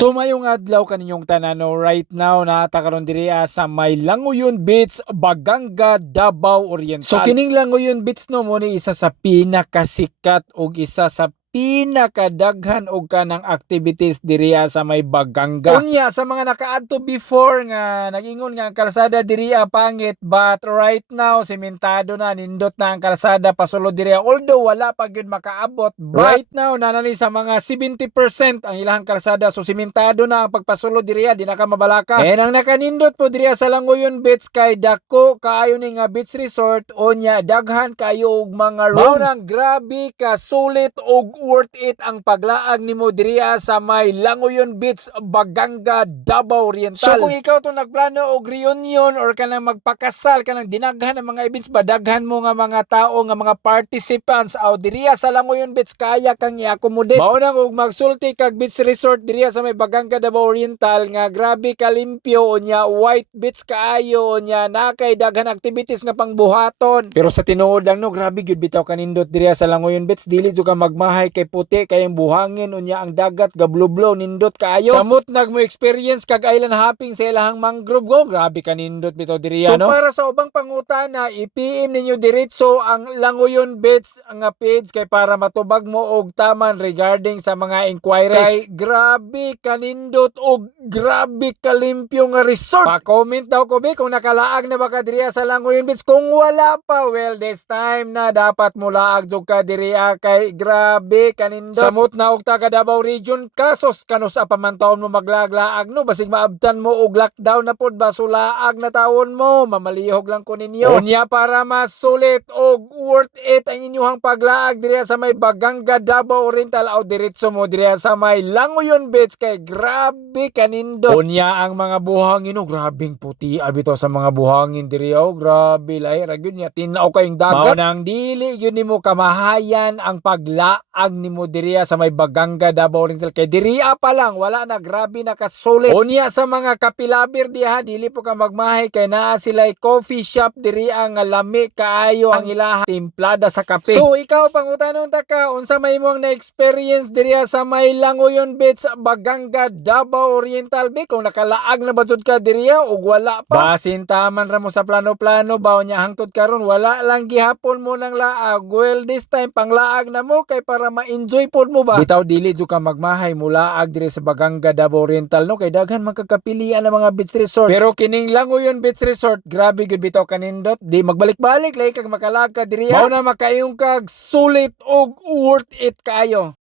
So mayong adlaw kaninyong tanan no, right now nata karon diri sa may Langoyon Beach, Baganga, Davao Oriental. So kining Langoyon Beach no mo ni isa sa pinakasikat ug isa sa pinakadaghan og kanang activities diri sa may Baganga. Unya sa mga nakaadto before nga nagingon nga ang kalsada diri pangit, but right now sementado na, nindot na ang kalsada pasulod diri, although wala pa gyud makaabot, but right now nanani sa mga 70% ang ilang kalsada, so sementado na ang pagpasulod diri, di na ka mabalaka. And ang nakanindot po diri sa Langoyon Beach kay dako kaayo ni nga beach resort, unya daghan kayo og mga rooms. Nang grabe ka sulit og worth it ang paglaag nimo diri sa may Langoyon Beach, Baganga, Davao Oriental. So kung ikaw to nagplano og reunion or kanang magpakasal, kanang dinaghan ng mga events ba, daghan mo nga mga tao nga mga participants out diri sa Langoyon Beach, kaya kang i-accommodate. Mao nang og magsulti kag beach resort diri sa may Baganga, Davao Oriental nga grabe kalimpyo, unya white beach kaayo, unya nakay daghan activities nga pangbuhaton. Pero sa tinuod lang no, grabe gyud bitaw kanindot diri sa Langoyon Beach, dili jud ka magmahay kay puti kayong buhangin, unya ang dagat gablublo, nindot kaayo. Samot nagmo experience kag island hopping sa ilahang mangrove go, grabe kanindot bitaw diri no. So para sa ubang pangutana, i-PM ninyo diretso ang Langoyon Beach nga page kay para matubag mo og taman regarding sa mga inquiries. Kay grabe kanindot og grabe kalimpyo nga resort. Pa-comment daw ko be kung nakalaag na ba ka diri sa Langoyon Beach. Kung wala pa, well, this time na dapat mo laag jud ka diri kay grabe kanindot. Samot na og taga Davao region, kasos kanus pamantawon mo maglaglaag no, basig maabtan mo og lockdown na pod, basulaag na tawon mo, mamalihog lang ko ninyo. Unya para mas sulit og worth it ang inyong paglaag diri sa may Baganga, Davao Oriental, o diretso mo diri sa may Langoyon Beach kay grabe kanindot. Unya ang mga buhangin no, grabing puti abito sa mga buhangin diri grabe lahi ra gyud nya, tinaw kayong dagat. Mao nang dili gyud nimo kamahayan ang paglaag nimo diri sa may Baganga, Davao Oriental kay diri pa lang wala na, grabe na kasulit. Unya sa mga kapilabir diha, dili po ka magmahay kay naa sila'y coffee shop diri ang lami kaayo ang ilaha timplada sa kape. So ikaw pangutanon ta ka, unsa may imong na-experience diri sa may Langoyon Beach, Baganga, Davao Oriental be, kung nakalaag na ba jud ka diri ug wala pa, basin taman ra mo sa plano-plano ba nya hangtod karon wala lang gihapon mo nang laag. Well, this time panglaag na mo kay para ma-enjoy pod mo ba. Bitaw dili jud ka magmahay mula ag diri sa Baganga, Davao Oriental no, kay daghan magkakapilian ng mga beach resort. Pero kining Langoyon Beach Resort, grabe gyud bitaw kanindot, di magbalik-balik lay kag makalag ka diri. Mao na makayong kag sulit og worth it kayo.